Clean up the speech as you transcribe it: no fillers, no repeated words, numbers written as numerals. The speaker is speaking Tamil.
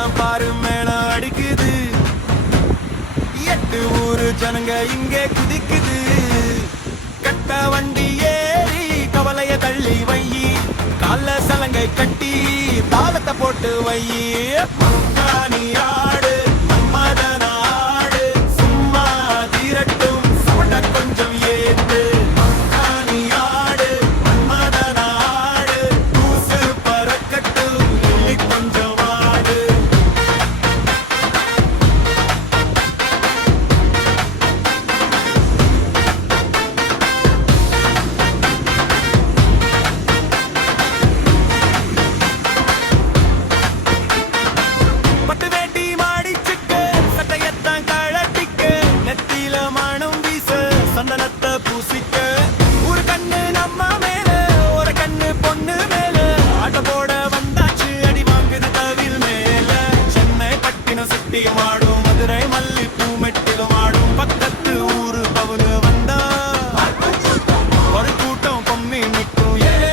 தான் பாரு மேளம் அடிக்குது. 8 ஊரு ஜனங்க இங்கே குதிக்குது. கட்ட வண்டி ஏறி கவலைய தள்ளி வையி, கால சலங்கை கட்டி தாளத்தை போட்டு வையி. மங்கானி ஆடு மன்மத நாடு, சும்மா தீரட்டும் சவுண்ட கொஞ்சம் ஏத்து. மங்கானி ஆடு மன்மத நாடு, தூசு பறக்கட்டும் நீ கொஞ்சம் ஆடு. பட்டு வேட்டி மாடிச்சுக்க, சட்டையத்தான் கழட்டிக்க, நெத்தியில மணம் வீச சந்தனத்தை பூசிக்க. ஒரு கண்ணு நம்ம மேல, ஒரு கண்ணு பொண்ணு மேல, ஆட்ட போட வந்தாச்சு அடி வாங்குது தவில் மேல. சென்னை பட்டினம் சுட்டி மாட